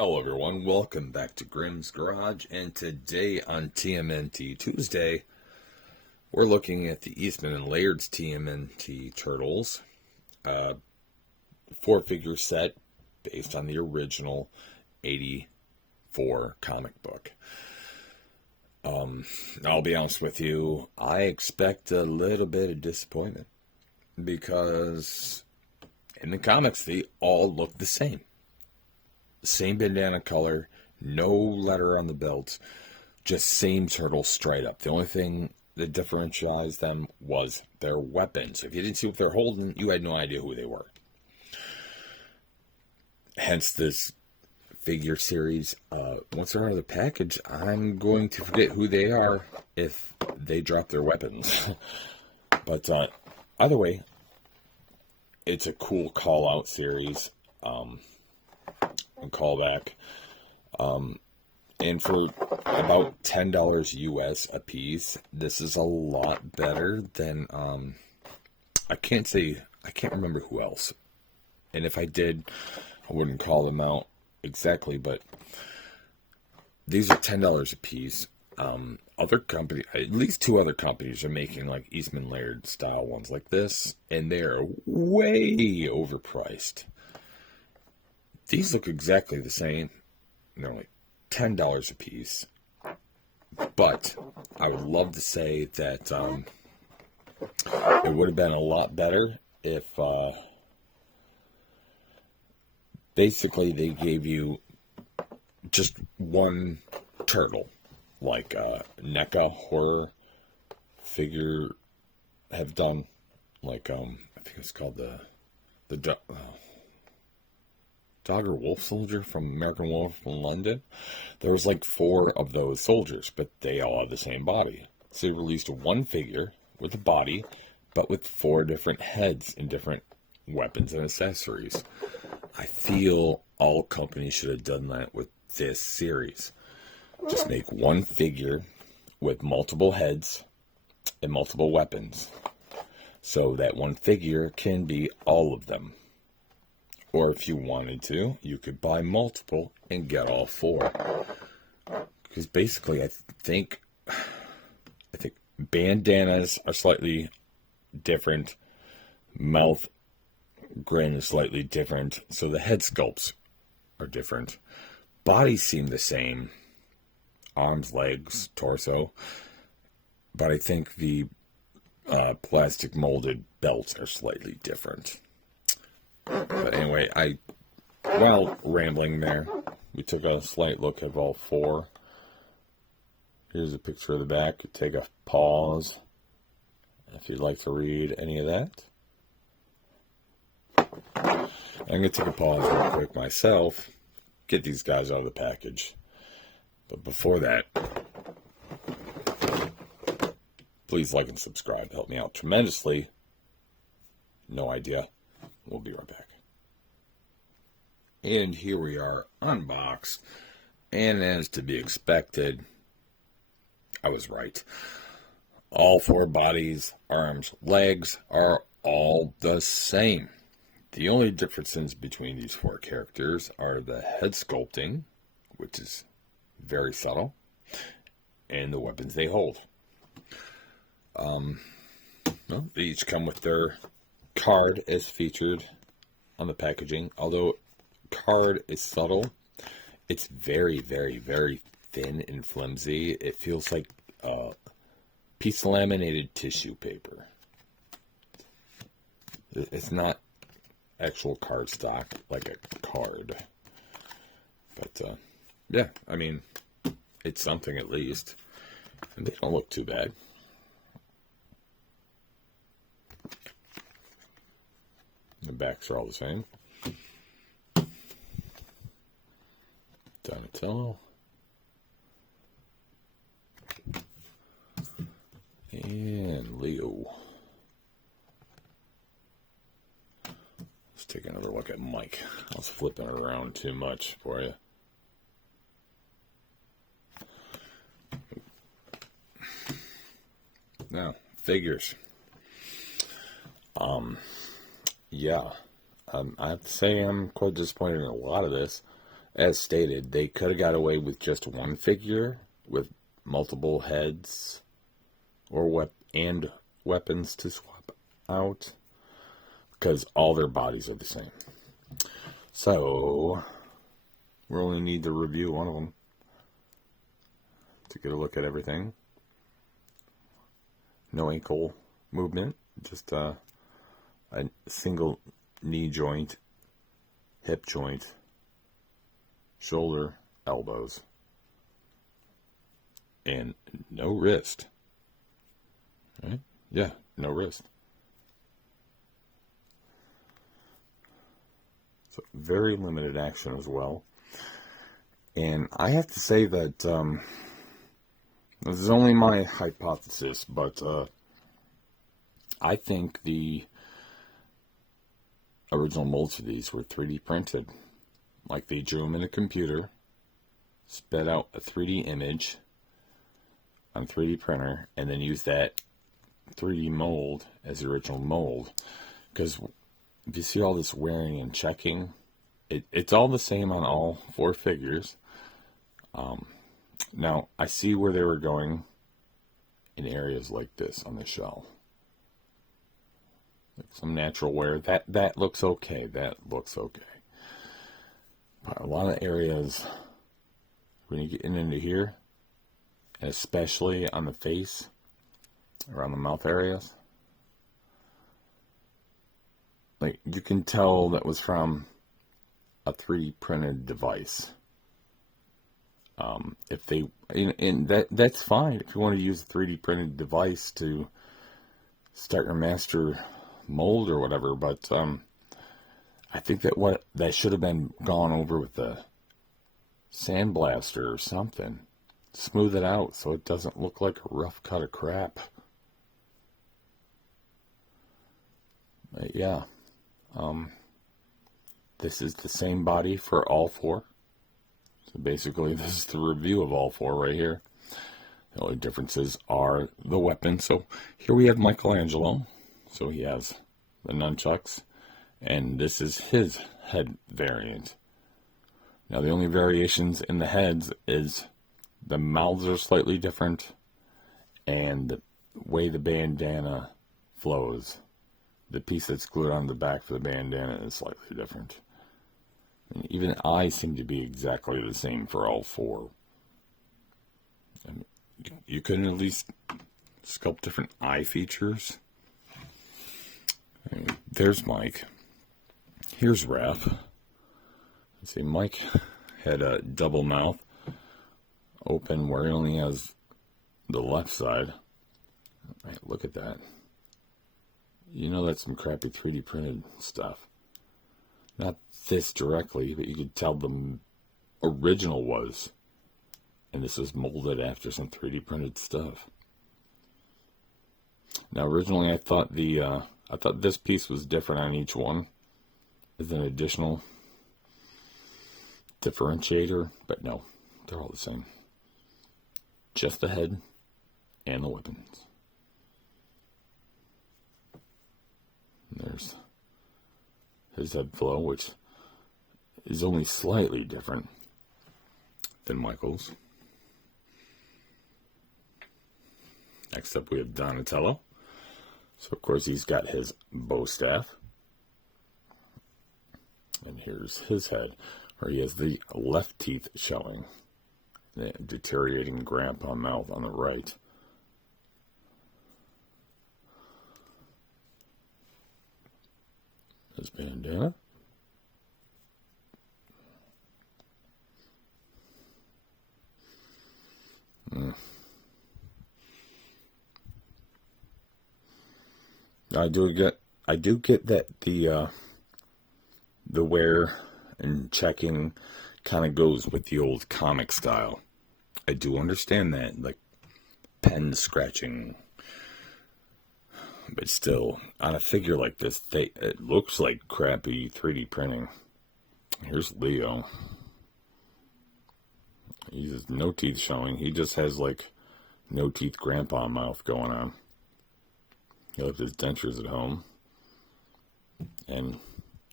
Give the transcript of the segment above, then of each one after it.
Hello everyone, welcome back to Grimm's Garage, and today on TMNT Tuesday, we're looking at the Eastman and Laird's TMNT Turtles, four-figure set based on the original 84 comic book. I'll be honest with you, I expect a little bit of disappointment, because in the comics they all look the same. Same bandana color, no letter on the belt, just same turtle straight up. The only thing that differentiates them was their weapons. If you didn't see what they're holding, you had no idea who they were. Hence this figure series. Once they're out of the package, I'm going to forget who they are if they drop their weapons. But either way, it's a cool call-out series. And callback, and for about $10 US a piece, this is a lot better than I can't remember who else, and if I did, I wouldn't call them out exactly, but these are $10 a piece. Other company, at least two other companies, are making like Eastman Laird style ones like this, and they're way overpriced. These look exactly the same. They're like $10 a piece. But I would love to say that it would have been a lot better if basically they gave you just one turtle, like NECA horror figure have done. Like I think it's called the Dog or Wolf Soldier from American Wolf in London. There was like 4 of those soldiers, but they all have the same body. So they released one figure with a body, but with 4 different heads and different weapons and accessories. I feel all companies should have done that with this series. Just make one figure with multiple heads and multiple weapons, so that one figure can be all of them. Or if you wanted to, you could buy multiple and get all 4. Because basically, I think bandanas are slightly different. Mouth grin is slightly different. So the head sculpts are different. Bodies seem the same. Arms, legs, torso. But I think the plastic molded belts are slightly different. But anyway, while rambling there, we took a slight look at all 4. Here's a picture of the back. Take a pause if you'd like to read any of that. I'm going to take a pause real quick myself, get these guys out of the package. But before that, please like and subscribe. Help me out tremendously. No idea. We'll be right back. And here we are, unboxed. And as to be expected, I was right. All 4 bodies, arms, legs are all the same. The only differences between these 4 characters are the head sculpting, which is very subtle, and the weapons they hold. Well, they each come with their card as featured on the packaging. Although card is subtle, it's very, very, very thin and flimsy. It feels like a piece of laminated tissue paper. It's not actual cardstock like a card. But yeah, I mean, it's something at least. And they don't look too bad. The backs are all the same. Donatello. And Leo. Let's take another look at Mike. I was flipping it around too much for you. Now, figures. Yeah, I have to say I'm quite disappointed in a lot of this. as stated, they could have got away with just one figure with multiple heads or weapons to swap out, because all their bodies are the same. So we only need to review one of them to get a look at everything. No ankle movement, just a single knee joint, hip joint, shoulder, elbows, and no wrist. Right? Yeah, no wrist. So very limited action as well. And I have to say that this is only my hypothesis, but I think the original molds for these were 3D printed. Like they drew them in a computer, sped out a 3D image on a 3D printer, and then used that 3D mold as the original mold. Because if you see all this wearing and checking, it's all the same on all four figures. Now, I see where they were going in areas like this on the shell. Like some natural wear. That looks okay. That looks okay. But a lot of areas, when you get into here, and especially on the face, around the mouth areas, like you can tell that was from a 3D printed device. If they, and that's fine if you want to use a 3D printed device to start your master mold or whatever, but I think that should have been gone over with a sandblaster or something. Smooth it out so it doesn't look like a rough cut of crap. But yeah, this is the same body for all four. So basically, this is the review of all four right here. The only differences are the weapons. So here we have Michelangelo. So he has the nunchucks, and this is his head variant. Now the only variations in the heads is the mouths are slightly different, and the way the bandana flows. The piece that's glued on the back for the bandana is slightly different. And even eyes seem to be exactly the same for all four. And you couldn't at least sculpt different eye features. Anyway, there's Mike. Here's Raph. Let's see, Mike had a double mouth open where he only has the left side. Right, look at that. You know that's some crappy 3D printed stuff. Not this directly, but you could tell the original was. And this was molded after some 3D printed stuff. Now originally I thought this piece was different on each one as an additional differentiator, but no, they're all the same. Just the head and the weapons. And there's his head flow, which is only slightly different than Michael's. Next up we have Donatello. So of course he's got his bow staff. And here's his head, where he has the left teeth showing. The deteriorating grandpa mouth on the right. His bandana. I do get that the wear and checking kind of goes with the old comic style. I do understand that, like pen scratching, but still, on a figure like this, it looks like crappy 3D printing. Here's Leo. He has no teeth showing. He just has like no teeth grandpa mouth going on. He left his dentures at home. And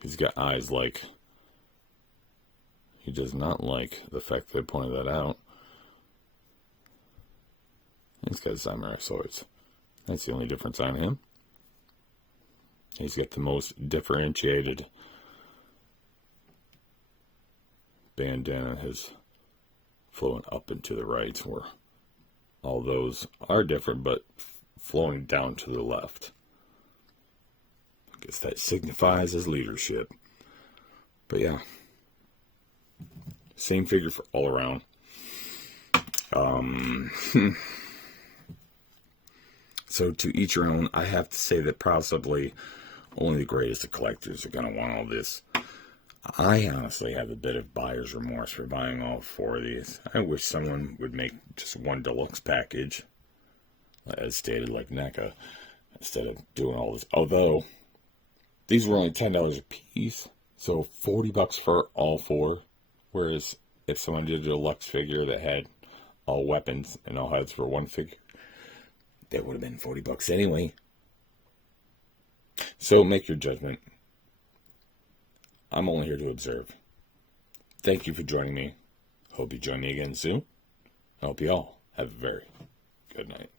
he's got eyes like He does not like the fact that I pointed that out. He's got samurai swords. That's the only difference on him. He's got the most differentiated bandana, his flowing up and to the right, where all those are different, but flowing down to the left. I guess that signifies his leadership. But yeah, same figure for all around. So to each your own. I have to say that possibly only the greatest of collectors are going to want all this. I honestly have a bit of buyer's remorse for buying all 4 of these. I wish someone would make just one deluxe package, as stated, like NECA, instead of doing all this. Although, these were only $10 a piece, so $40 for all 4. Whereas, if someone did a deluxe figure that had all weapons and all heads for one figure, that would have been $40 anyway. So, make your judgment. I'm only here to observe. Thank you for joining me. Hope you join me again soon. I hope you all have a very good night.